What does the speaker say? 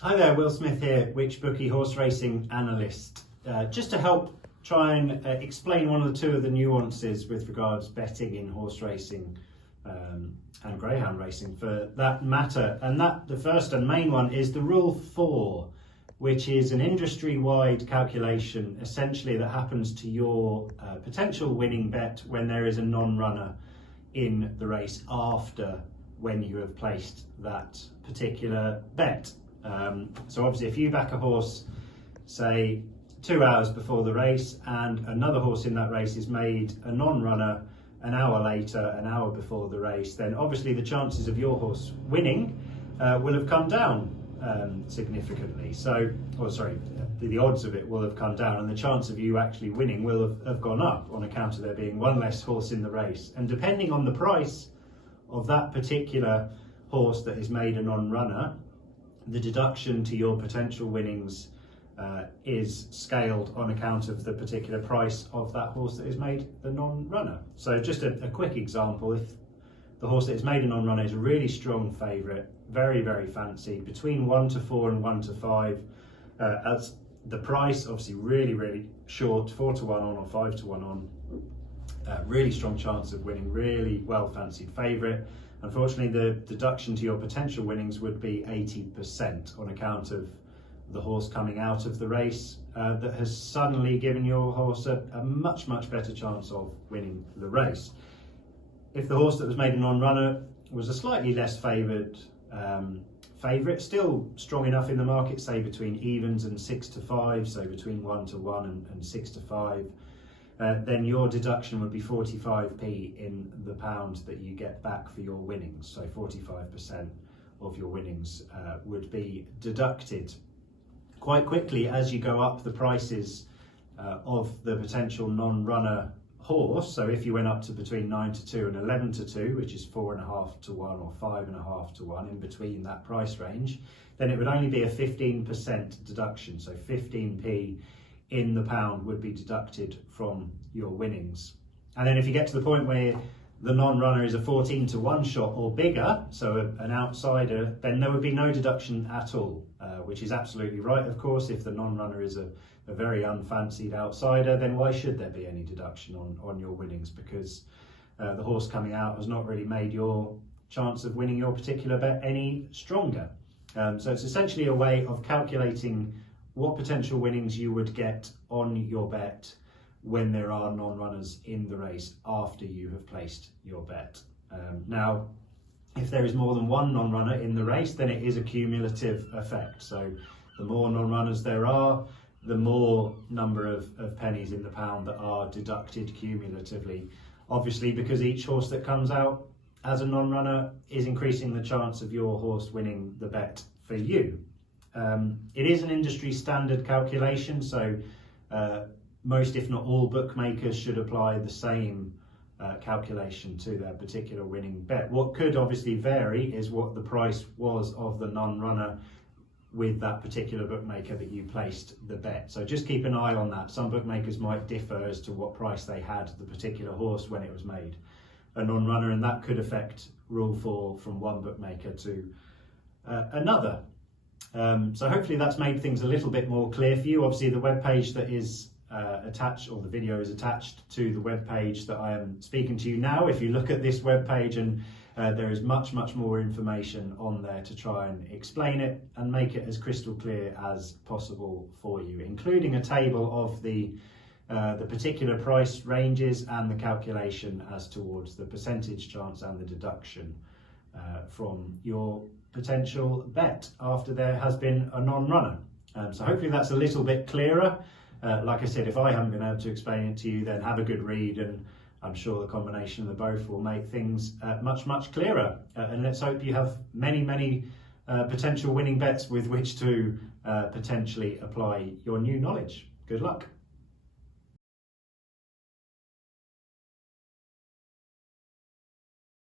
Hi there, Will Smith here, Bookie horse racing analyst. Just to help try and explain one or two of the nuances with regards betting in horse racing and greyhound racing for that matter. And the first and main one is the Rule 4, which is an industry-wide calculation essentially that happens to your potential winning bet when there is a non-runner in the race after when you have placed that particular bet. So obviously if you back a horse, say 2 hours before the race, and another horse in that race is made a non-runner an hour later, an hour before the race, then obviously the chances of your horse winning will have come down significantly. The odds of it will have come down, and the chance of you actually winning will have gone up on account of there being one less horse in the race. And depending on the price of that particular horse that is made a non-runner, the deduction to your potential winnings is scaled on account of the particular price of that horse that is made the non-runner. So just a quick example, if the horse that is made a non-runner is a really strong favourite, very, very fancy, between 1 to 4 and 1 to 5, as the price, obviously really, really short, 4 to 1 on or 5 to 1 on, really strong chance of winning, really well fancied favourite. Unfortunately, the deduction to your potential winnings would be 80% on account of the horse coming out of the race that has suddenly given your horse a much, much better chance of winning the race. If the horse that was made a non-runner was a slightly less favoured favourite, still strong enough in the market, say between evens and 6 to 5, so between 1 to 1 and 6 to 5, then your deduction would be 45p in the pound that you get back for your winnings. So 45% of your winnings would be deducted. Quite quickly, as you go up the prices of the potential non-runner horse, so if you went up to between 9 to 2 and 11 to 2, which is 4.5 to 1 or 5.5 to 1, in between that price range, then it would only be a 15% deduction. So 15p in the pound would be deducted from your winnings. And then if you get to the point where the non-runner is a 14 to 1 shot or bigger, so an outsider, then there would be no deduction at all, which is absolutely right, of course. If the non-runner is a very unfancied outsider, then why should there be any deduction on your winnings? Because the horse coming out has not really made your chance of winning your particular bet any stronger. So it's essentially a way of calculating what potential winnings you would get on your bet when there are non-runners in the race after you have placed your bet. Now, if there is more than one non-runner in the race, then it is a cumulative effect. So the more non-runners there are, the more number of pennies in the pound that are deducted cumulatively. Obviously, because each horse that comes out as a non-runner is increasing the chance of your horse winning the bet for you. It is an industry standard calculation, so most, if not all, bookmakers should apply the same calculation to their particular winning bet. What could obviously vary is what the price was of the non-runner with that particular bookmaker that you placed the bet. So just keep an eye on that. Some bookmakers might differ as to what price they had the particular horse when it was made a non-runner, and that could affect Rule 4 from one bookmaker to another. So hopefully that's made things a little bit more clear for you. Obviously the webpage that is attached, or the video is attached to the webpage that I am speaking to you now. If you look at this webpage, and there is much more information on there to try and explain it and make it as crystal clear as possible for you, including a table of the particular price ranges and the calculation as towards the percentage chance and the deduction from your potential bet after there has been a non-runner. So hopefully that's a little bit clearer. Like I said, if I haven't been able to explain it to you, then have a good read, and I'm sure the combination of the both will make things much clearer. And let's hope you have many potential winning bets with which to potentially apply your new knowledge. Good luck.